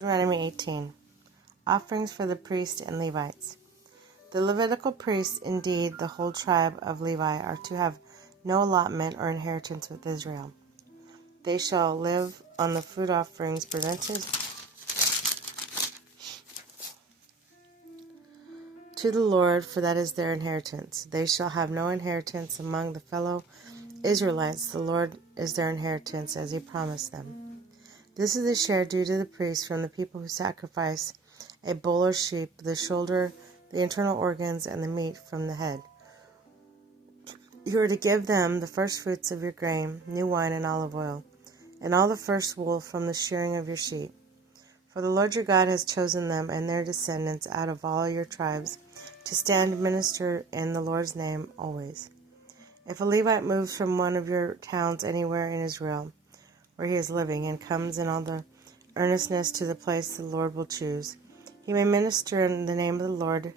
Deuteronomy 18. Offerings for the priests and Levites. The Levitical priests, indeed the whole tribe of Levi, are to have no allotment or inheritance with Israel. They shall live on the food offerings presented to the Lord, for that is their inheritance. They shall have no inheritance among the fellow Israelites. The Lord is their inheritance, as he promised them. This is the share due to the priests from the people who sacrifice a bull or sheep, the shoulder, the internal organs, and the meat from the head. You are to give them the first fruits of your grain, new wine and olive oil, and all the first wool from the shearing of your sheep. For the Lord your God has chosen them and their descendants out of all your tribes to stand and minister in the Lord's name always. If a Levite moves from one of your towns anywhere in Israel, where he is living, and comes in all the earnestness to the place the Lord will choose, he may minister in the name of the Lord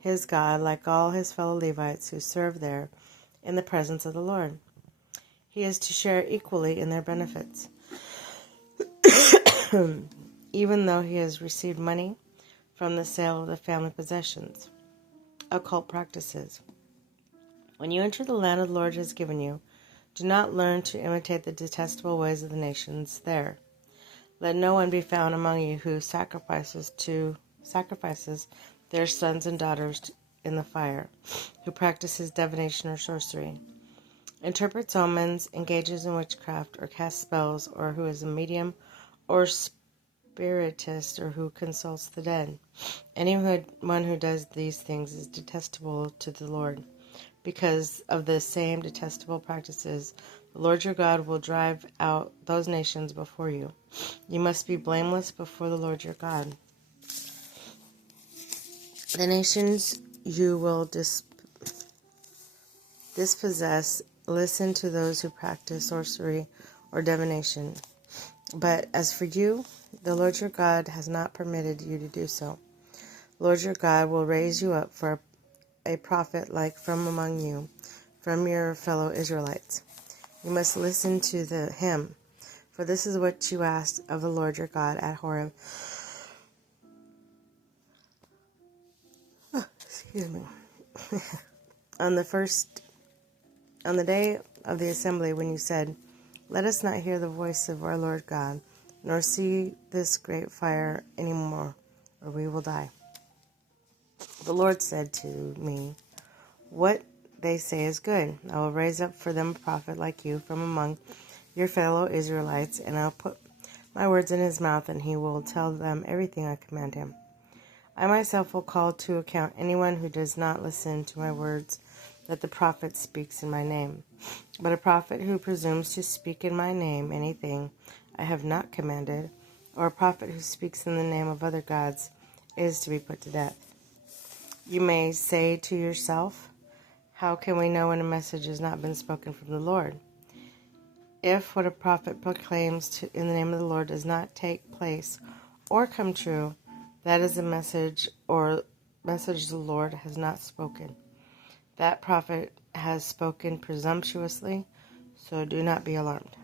his God, like all his fellow Levites who serve there in the presence of the Lord. He is to share equally in their benefits, even though he has received money from the sale of the family possessions. Occult practices. When you enter the land the Lord has given you, do not learn to imitate the detestable ways of the nations there. Let no one be found among you who sacrifices their sons and daughters in the fire, who practices divination or sorcery, interprets omens, engages in witchcraft, or casts spells, or who is a medium or spiritist, or who consults the dead. Anyone who does these things is detestable to the Lord. Because of the same detestable practices, the Lord your God will drive out those nations before you. You must be blameless before the Lord your God. The nations you will dispossess listen to those who practice sorcery or divination. But as for you, the Lord your God has not permitted you to do so. The Lord your God will raise you up for a prophet like from among you, from your fellow Israelites. You must listen to him, for this is what you asked of the Lord your God at Horeb. Excuse me. on the day of the assembly, when you said, "Let us not hear the voice of our Lord God, nor see this great fire any more, or we will die." The Lord said to me, "What they say is good. I will raise up for them a prophet like you from among your fellow Israelites, and I'll put my words in his mouth, and he will tell them everything I command him. I myself will call to account anyone who does not listen to my words that the prophet speaks in my name. But a prophet who presumes to speak in my name anything I have not commanded, or a prophet who speaks in the name of other gods, is to be put to death. You may say to yourself, 'How can we know when a message has not been spoken from the Lord?' If what a prophet proclaims in the name of the Lord does not take place or come true, that is a message the Lord has not spoken. That prophet has spoken presumptuously, so do not be alarmed."